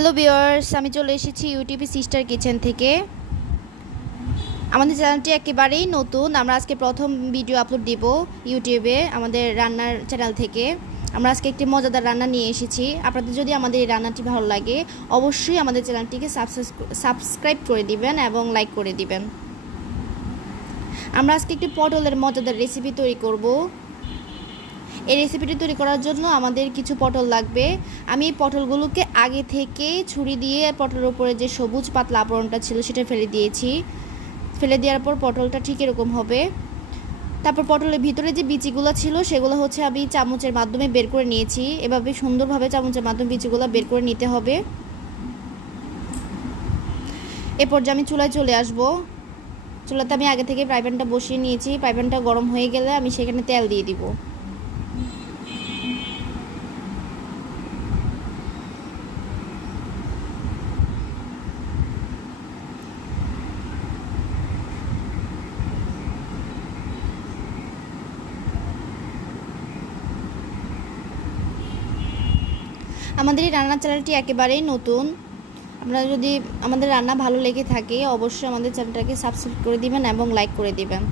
Hello viewers, আমি চলে এসেছি ইউটিউবে সিস্টার কিচেন থেকে। আমাদের চ্যানেলটি একেবারেই নতুন। আমরা আজকে প্রথম ভিডিও আপলোড দিব ইউটিউবে আমাদের রান্নার চ্যানেল থেকে। আমরা আজকে একটি মজাদার রান্না নিয়ে এসেছি। আপনাদের যদি আমাদের এই রান্নাটি ভালো লাগে অবশ্যই আমাদের চ্যানেলটিকে সাবস্ক্রাইব করে দিবেন এবং লাইক করে দিবেন। আমরা আজকে একটি পটলের মজাদার রেসিপি তৈরি করব। এই রেসিপিটি তৈরি করার জন্য আমাদের কিছু পটল লাগবে। আমি এই পটলগুলোকে আগে থেকে ছুরি দিয়ে পটলের উপরে যে সবুজ পাতলা আবরণটা ছিল সেটা ফেলে দিয়েছি। ফেলে দেওয়ার পর পটলটা ঠিক এরকম হবে। তারপর পটলের ভিতরে যে বিচিগুলো ছিল সেগুলো হচ্ছে আমি চামচের মাধ্যমে বের করে নিয়েছি। এভাবে সুন্দরভাবে চামচের মাধ্যমে বিচিগুলো বের করে নিতে হবে। এরপর যে আমি চুলায় চলে আসব। চুলাতে আমি আগে থেকে ফ্রাই প্যানটা বসিয়ে নিয়েছি। ফ্রাই প্যানটা গরম হয়ে গেলে আমি সেখানে তেল দিয়ে দিব। আমাদের এই রান্নার চ্যানেলটি একেবারেই নতুন। আপনারা যদি আমাদের রান্না ভালো লেগে থাকে অবশ্যই আমাদের চ্যানেলটাকে সাবস্ক্রাইব করে দিবেন এবং লাইক করে দিবেন।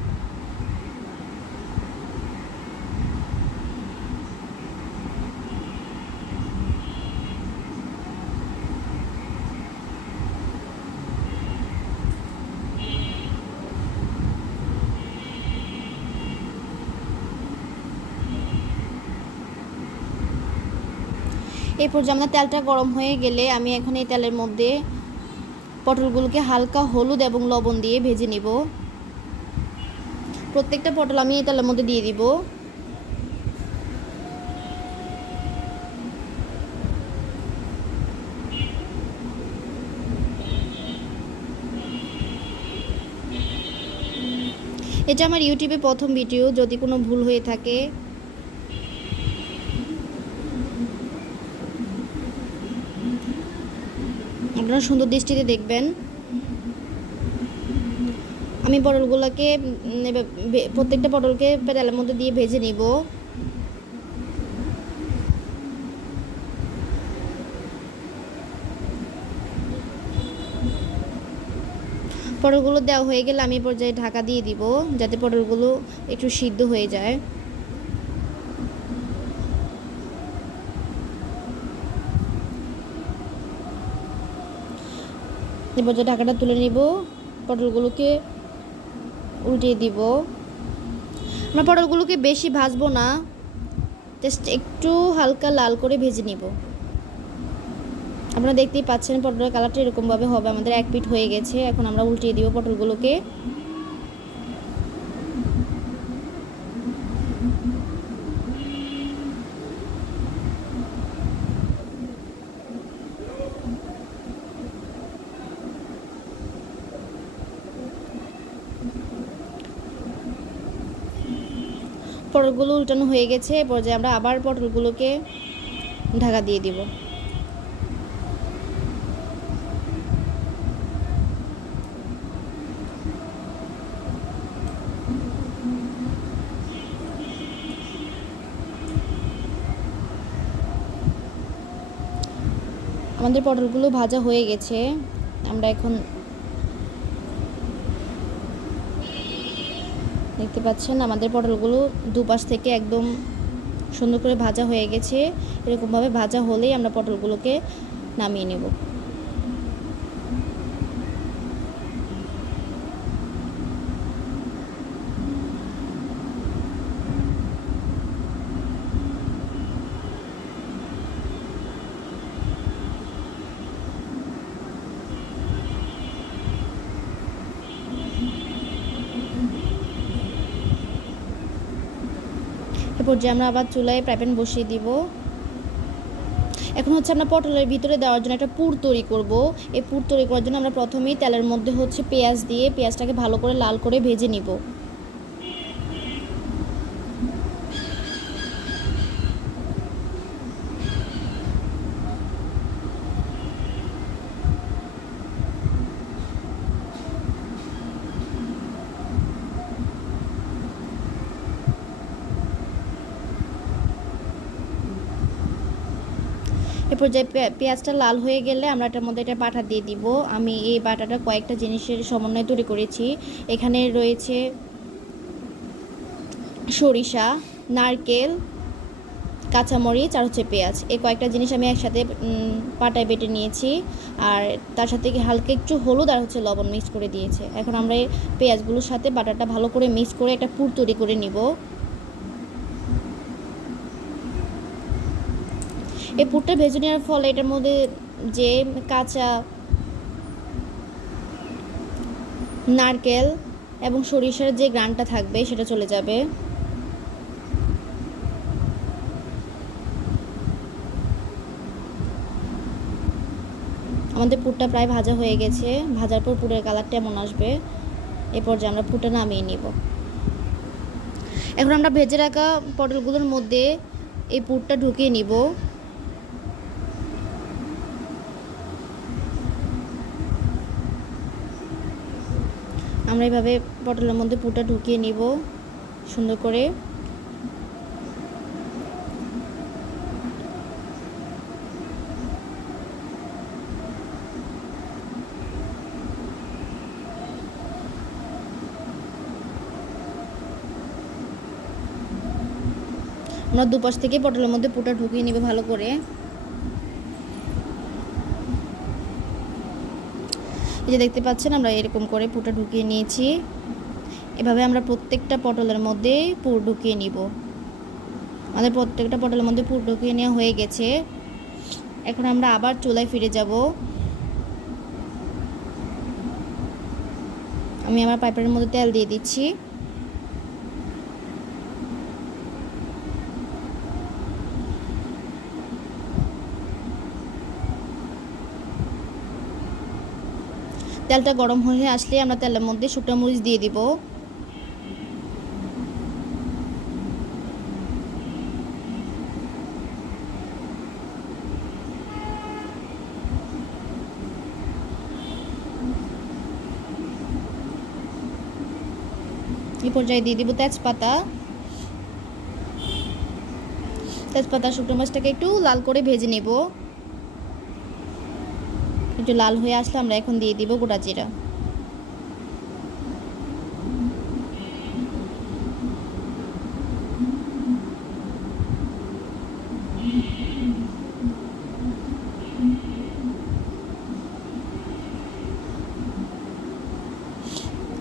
এরপর যে আমাদের তেলটা গরম হয়ে গেলে আমি এখন এই তেলের মধ্যে পটলগুলোকে হালকা হলুদ এবং লবণ দিয়ে ভেজে নিব। প্রত্যেকটা পটল আমি এই তেলের মধ্যে দিয়ে দিব। এটা আমার ইউটিউবে প্রথম ভিডিও, যদি কোনো ভুল হয়ে থাকে আপনারা সুন্দর দৃষ্টিতে দেখবেন। আমি পটলগুলোকে প্রত্যেকটা পটলকে তেলের মধ্যে দিয়ে ভেজে নিব। পটলগুলো দেওয়া হয়ে গেলে আমি পর্যায়ে ঢাকা দিয়ে দিব যাতে পটলগুলো একটু সিদ্ধ হয়ে যায়। এবার যে ঢাকাটা তুলে নিব, পটলগুলোকে উল্টিয়ে দিব। আমরা পটলগুলোকে বেশি ভাজবো না, জাস্ট একটু হালকা লাল করে ভেজে নিব। আপনারা দেখতেই পাচ্ছেন পটলের কালারটা এরকমভাবে হবে। আমাদের এক পিঠ হয়ে গেছে, এখন আমরা উল্টিয়ে দিব পটলগুলোকে। পটলগুলো উল্টানো হয়ে গেছে, পর্যায়ে আমরা আবার পটলগুলোকে ঢাকা দিয়ে দিব। আমাদের পটলগুলো ভাজা হয়ে গেছে। আমরা এখন দেখতে পাচ্ছেন আমাদের পটলগুলো দুপাশ থেকে একদম সুন্দর করে ভাজা হয়ে গেছে। এরকমভাবে ভাজা হলেই আমরা পটলগুলোকে নামিয়ে নেব। এরপর যে আমরা আবার চুলায় ফ্রাই প্যান বসিয়ে দিব। এখন হচ্ছে আমরা পটলের ভিতরে দেওয়ার জন্য একটা পুর তৈরি করব। এই পুর তৈরি করার জন্য আমরা প্রথমেই তেলের মধ্যে হচ্ছে পেঁয়াজ দিয়ে পেঁয়াজটাকে ভালো করে লাল করে ভেজে নিব। এরপর যে পেঁয়াজটা লাল হয়ে গেলে আমরা এটার মধ্যে এটা বাটা দিয়ে দিব। আমি এই বাটাটা কয়েকটা জিনিসের সমন্বয়ে তৈরি করেছি। এখানে রয়েছে সরিষা, নারকেল, কাঁচামরিচ আর হচ্ছে পেঁয়াজ। এই কয়েকটা জিনিস আমি একসাথে পাটায় বেটে নিয়েছি। আর তার সাথে হালকা একটু হলুদ আর হচ্ছে লবণ মিক্স করে দিয়েছে। এখন আমরা এই পেঁয়াজগুলোর সাথে বাটাটা ভালো করে মিক্স করে একটা পুর তৈরি করে নিব। এই পুরটা ভেজে নেওয়ার ফলে এটার মধ্যে যে কাঁচা নারকেল এবং সরিষার যে গ্রানটা থাকবে সেটা চলে যাবে। আমাদের পুরটা প্রায় ভাজা হয়ে গেছে। ভাজার পর পুরের কালারটা এমন আসবে। এরপর যে আমরা পুরটা নামিয়ে নিব। এখন আমরা ভেজে রাখা পটলগুলোর মধ্যে এই পুরটা ঢুকিয়ে নিব। আমরা এইভাবে পটলের মধ্যে পুরটা ঢুকিয়ে নিব সুন্দর করে। আমরা দুপাশ থেকে পটলের মধ্যে পুরটা ঢুকিয়ে নিব ভালো করে। এই যে দেখতে পাচ্ছেন আমরা এরকম করে পুরটা ঢুকিয়ে নিয়েছি। এভাবে আমরা প্রত্যেকটা পটলের মধ্যে পুর ঢুকিয়ে নিব। আমাদের প্রত্যেকটা পটলের মধ্যে পুর ঢুকিয়ে নেওয়া হয়ে গেছে। এখন আমরা আবার চুলায় ফিরে যাব। আমি আমার পাইপের মধ্যে তেল দিয়ে দিচ্ছি। তেলটা গরম হয়ে আসলে আমরা তেলের মধ্যে শুকনো মরিচ দিয়ে দিব। এই পর্যায়ে দিয়ে দিব তেজপাতা। তেজপাতা শুকনো মরিচটাকে একটু লাল করে ভেজে নেব। একটু লাল হয়ে আসলে আমরা এখন দিয়ে দিব গোটা জিরা।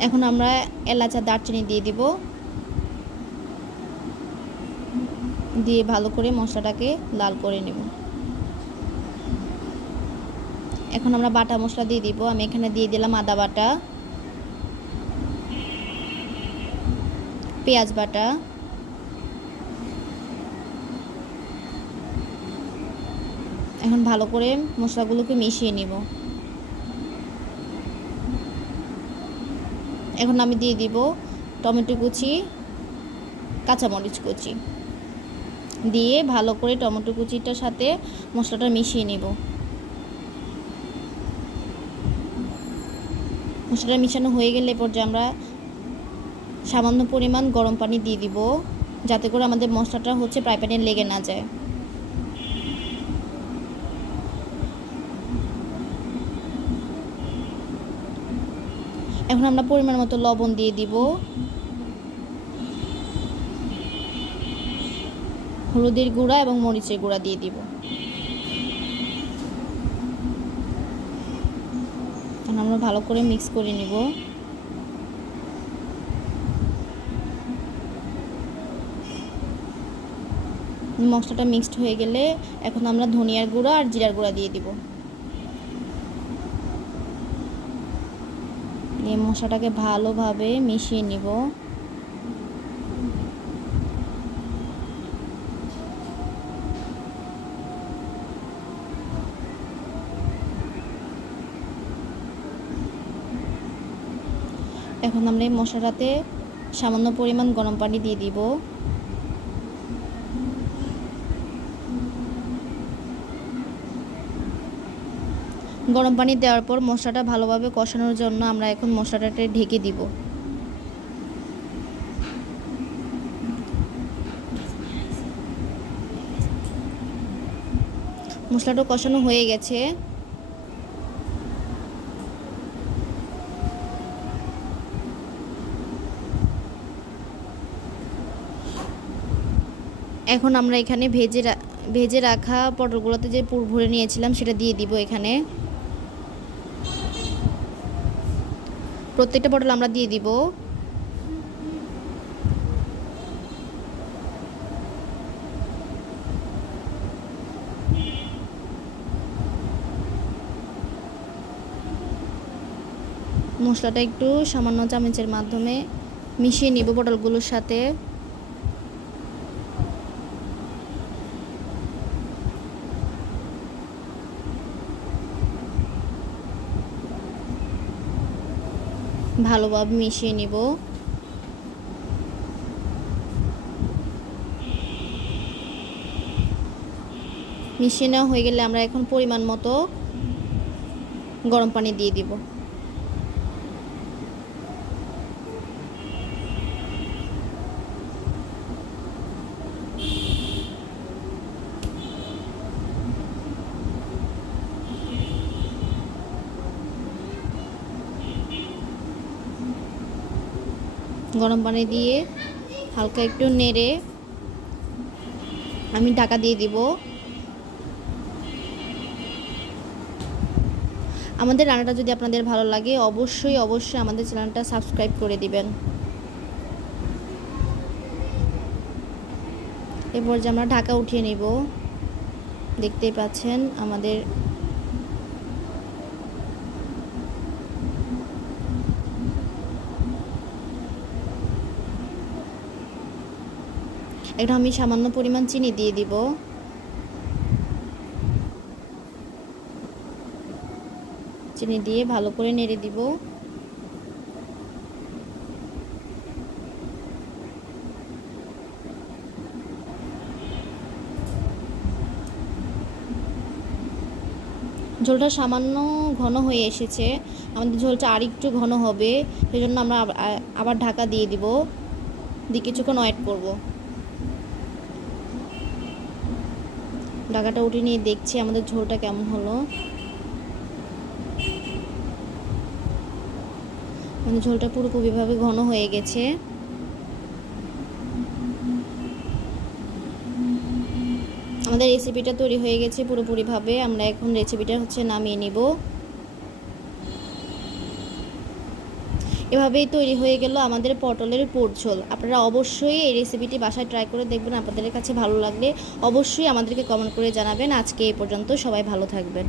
এখন আমরা এলাচ আর দারচিনি দিয়ে দিব। দিয়ে ভালো করে মশলাটাকে লাল করে নেব। এখন আমরা বাটা মশলা দিয়ে দিব। আমি এখানে দিয়ে দিলাম আদা বাটা, পেঁয়াজ বাটা, এখন ভালো করে মশলাগুলোকে মিশিয়ে নিব। এখন আমি দিয়ে দিব টমেটো কুচি, কাঁচামরিচ কুচি দিয়ে ভালো করে টমেটো কুচিটার সাথে মশলাটা মিশিয়ে নিব। মশলাটা মিশানো হয়ে গেলে পর্যায়ে আমরা সামান্য পরিমাণ গরম পানি দিয়ে দিব, যাতে করে আমাদের মশলাটা হচ্ছে ফ্রাই প্যানে লেগে না যায়। এখন আমরা পরিমাণ মতো লবণ দিয়ে দিব, হলুদের গুঁড়া এবং মরিচের গুঁড়া দিয়ে দিব। এখন আমরা ভালো করে মিক্স করে নিব। মশলাটা মিক্সড হয়ে গেলে এখন আমরা ধনিয়ার গুঁড়া আর জিরার গুঁড়া দিয়ে দিব। এই মশলাটাকে ভালোভাবে মিশিয়ে নিব। এখন আমরা এই মশলাটাতে সামান্য পরিমাণ গরম পানি দিয়ে দিব। গরম পানি দেওয়ার পর মশলাটা ভালোভাবে কষানোর জন্য আমরা এখন মশলাটাকে ঢেকে দিব। মশলাটা কষানো হয়ে গেছে। এখন আমরা এখানে ভেজে রাখা পটলগুলোতে যে পুর ভরে নিয়েছিলাম সেটা দিয়ে দিব এখানে। প্রত্যেকটা পটল আমরা দিয়ে দিব। মশলাটা একটু সামান্য চামচের মাধ্যমে মিশিয়ে নিব পটলগুলোর সাথে। ভালোভাবে মিশিয়ে নিব। মিশিয়ে নেওয়া হয়ে গেলে আমরা এখন পরিমাণ মতো গরম পানি দিয়ে দিব। গরম পানি দিয়ে হালকা একটু নেড়ে আমি ঢাকা দিয়ে দিব। আমাদের রান্নাটা যদি আপনাদের ভালো লাগে অবশ্যই আমাদের চ্যানেলটা সাবস্ক্রাইব করে দিবেন। এরপর যে আমরা ঢাকা উঠিয়ে নিব। দেখতেই পাচ্ছেন আমাদের এটা আমি সামান্য পরিমাণ চিনি দিয়ে দিব। চিনি দিয়ে ভালো করে নেড়ে দিব। ঝোলটা সামান্য ঘন হয়ে এসেছে, আমাদের ঝোলটা আরেকটু ঘন হবে, সেজন্য আমরা আবার ঢাকা দিয়ে দিব, দিয়ে কিছুক্ষণ ওয়েট করব। ঢাকাটা উঠে নিয়ে দেখছি আমাদের ঝোলটা কেমন হলো। আমাদের ঝোলটা পুরোপুরিভাবে ঘন হয়ে গেছে। আমাদের রেসিপিটা তৈরি হয়ে গেছে পুরোপুরিভাবে। আমরা এখন রেসিপিটা নামিয়ে নিব। এভাবেই তৈরি হয়ে গেল আমাদের পটলের পুর ঝোল। আপনারা অবশ্যই এই রেসিপিটি বাসায় ট্রাই করে দেখবেন। আপনাদের কাছে ভালো লাগলে অবশ্যই আমাদেরকে কমেন্ট করে জানাবেন। আজকে এই পর্যন্ত, সবাই ভালো থাকবেন।